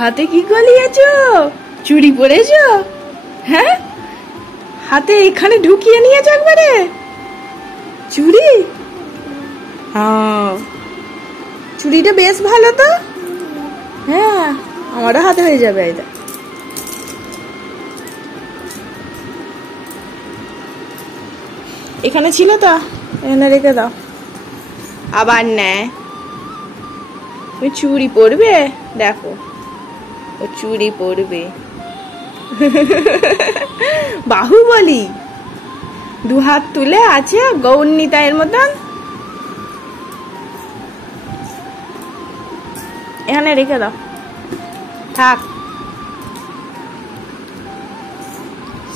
হাতে কি গলিয়েছো? চুড়ি পরেছো? হ্যাঁ, হাতে এখানে ঢুকিয়ে নিয়েছো একবারে চুড়ি। হ্যাঁ, চুড়িটা বেশ ভালো তো। হ্যাঁ, আমারও হাতে হয়ে যাবে। এটা এখানে ছিল তো, এখানে রেখে দাও। আবার নেয়। তুমি চুড়ি পরবে? দেখো, ও চুড়ি পরবে। বাহুবলী, দু হাত তুলে আছে গৌরনীতায়ের মতন। এখানে রেখে দাও, থাক।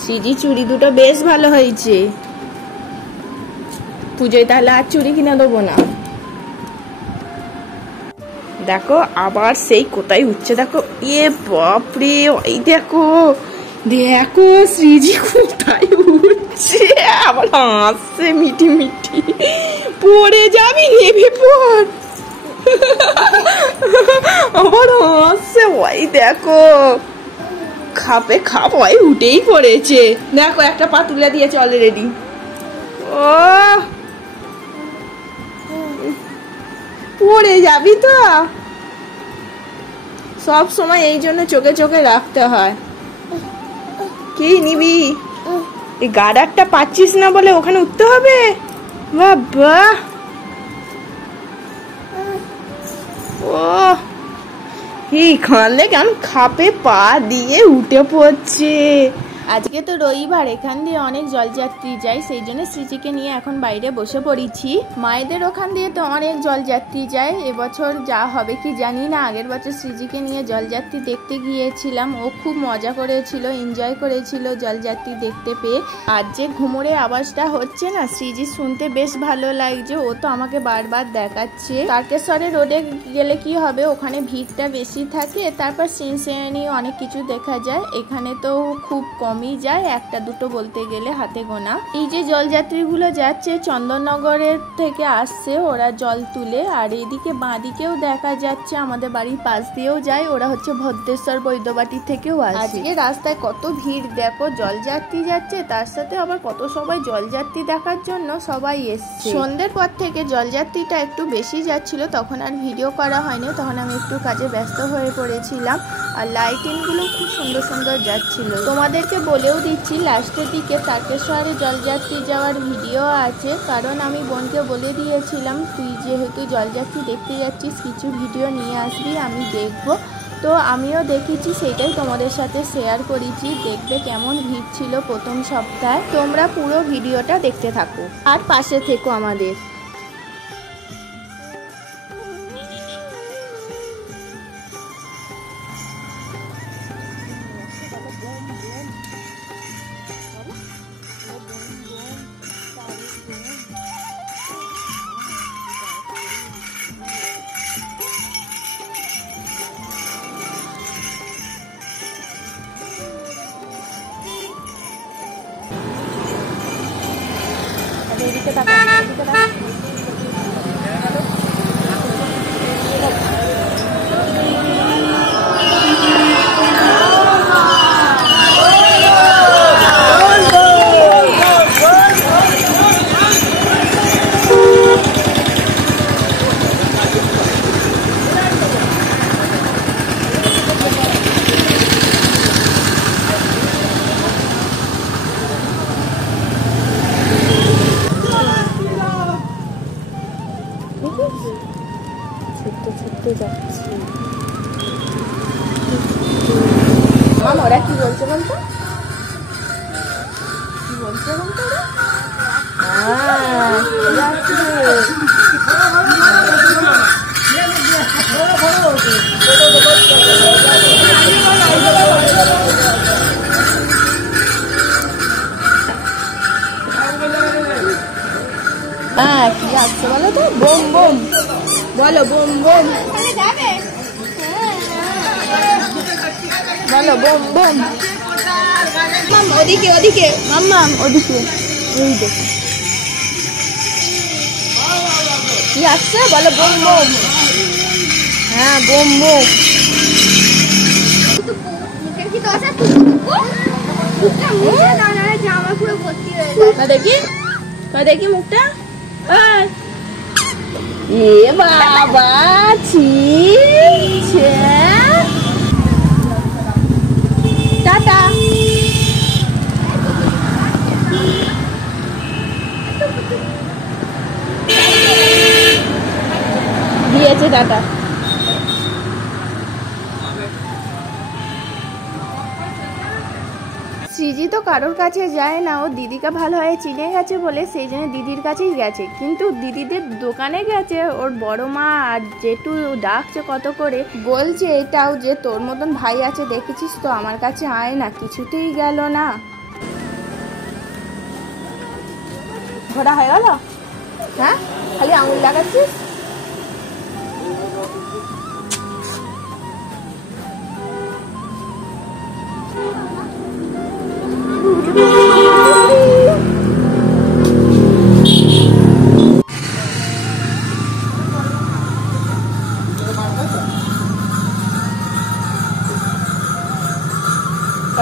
সিজি চুড়ি দুটো বেশ ভালো হয়েছে। পুজোয় তাহলে আর চুড়ি কিনে দেবো না। দেখো আবার সেই কোথায় উঠছে, দেখো। এ বাপরে, ওই দেখো দেখো শ্রীজি কোথায় উঠছে। আবার হাসছে মিটি মিটি। পড়ে যাবি, নেবে পর। আবার হাসছে, ওই দেখো খাপে খাপ ওই উঠেই পড়েছে। দেখো একটা পা তুলে দিয়েছে অলরেডি। ও, পড়ে যাবি তো। সব সময় এই জন্য চোখে চোখে রাখতে হয়। কি নিবি? এই গার্ডারটা পাচ্ছিস না বলে ওখানে উঠতে হবে। বাবা, ও এই খানলে কেন খাপে পা দিয়ে উঠে পড়ছে। আজকে তো রবিবার, এখান দিয়ে অনেক জলযাত্রী যায়, সেই জন্য শ্রীজিকে নিয়ে এখন বাইরে বসে পড়েছি। মায়েদের ওখান দিয়ে তো অনেক জলযাত্রী যায়। এবছর যা হবে কি জানি না। আগের বছর শ্রীজিকে নিয়ে জলযাত্রী দেখতে গিয়েছিলাম, ও খুব মজা করেছিল, এনজয় করেছিল জলযাত্রী দেখতে পেয়ে। আর যে ঘুমোরে আওয়াজটা হচ্ছে না, শ্রীজি শুনতে বেশ ভালো লাগছে। ও তো আমাকে বারবার দেখাচ্ছে। তারকেশ্বরে রোডে গেলে কি হবে, ওখানে ভিড়টা বেশি থাকে, তারপর সিনসিনারি অনেক কিছু দেখা যায়। এখানে তো খুব কমই যায়, একটা দুটো বলতে গেলে হাতে গোনা। এই যে জলযাত্রীগুলো যাচ্ছে চন্দননগরের থেকে আসছে, ওরা জল তুলে। আর এদিকে বাঁদিকেও দেখা যাচ্ছে আমাদের বাড়ির পাশ দিয়েও যায়, ওরা হচ্ছে ভদ্রেশ্বর বৈদ্যবাটি থেকেও আসে। আজকে রাস্তায় কত ভিড় দেখো, জলযাত্রী যাচ্ছে, তার সাথে আবার কত সবাই জলযাত্রী দেখার জন্য সবাই এসছে। সন্ধ্যের পর থেকে জলযাত্রীটা একটু বেশি যাচ্ছিল, তখন আর ভিডিও করা হয়নি, তখন আমি একটু কাজে ব্যস্ত হয়ে পড়েছিলাম। আর লাইটিং গুলো খুব সুন্দর সুন্দর যাচ্ছিল। তোমাদেরকে বলেও দিচ্ছি, লাস্টের দিকে তারকেশ্বরে জলযাত্রী যাওয়ার ভিডিও আছে, কারণ আমি বোনকে বলে দিয়েছিলাম তুই যেহেতু জলযাত্রী দেখতে যাচ্ছিস কিছু ভিডিও নিয়ে আসবি, আমি দেখবো। তো আমিও দেখেছি, সেটাই তোমাদের সাথে শেয়ার করেছি। দেখবে কেমন ভিড় ছিল প্রথম সপ্তাহে। তোমরা পুরো ভিডিওটা দেখতে থাকো আর পাশে থেকো আমাদের। এদিকে তাকাও, এদিকে তাকাও। ছুটতে যাচ্ছি। ওরা কি বলছে বলতো, কি বলছে বলতো ওরা? হ্যাঁ, কি আসছে বলো তো? বোম বোম বলো, বোম বোম বলো, বোম বোম। মাম ওদিকে, ওদিকে মাম্মাম, ওদিকে। এই দেখো কি আসছে বলো, বোম বোম। হ্যাঁ, বোম বোম। দেখি দেখি মুখটা। এ বাবা ছি টাটা। দিয়েছে টাটা। সৃজি তো কারোর কাছে যায় না, ও দিদিকে ভালোভাবে চিনে গেছে বলে সেই জন্য দিদির কাছেই গেছে। কিন্তু দিদিদের দোকানে গেছে, ওর বড় মা আর জেঠু ডাকছে কত করে, বলছে এটাও যে তোর মতন ভাই আছে দেখেছিস তো, আমার কাছে আয় না, কিছুতেই গেল না। ঘোরা হয়ে গেল? হ্যাঁ, খালি আঙুল লাগাচ্ছিস।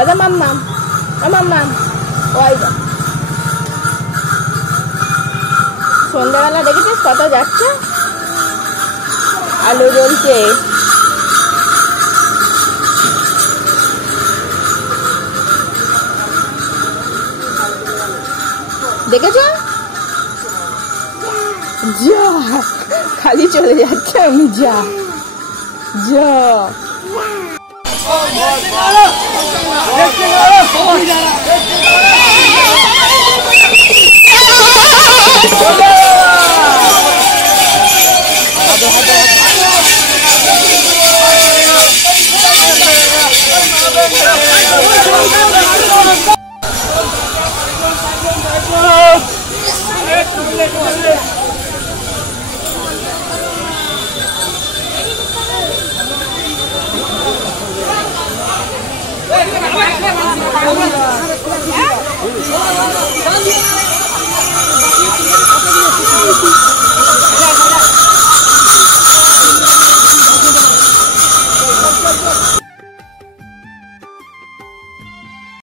Ada mamam, mamam, ওই যা। সন্ধ্যাবেলা দেখেছিস কত যাচ্ছে, আলু জ্বলছে। দেখেছ? যা খালি চলে যাচ্ছে, আমি যা যা। Thank you.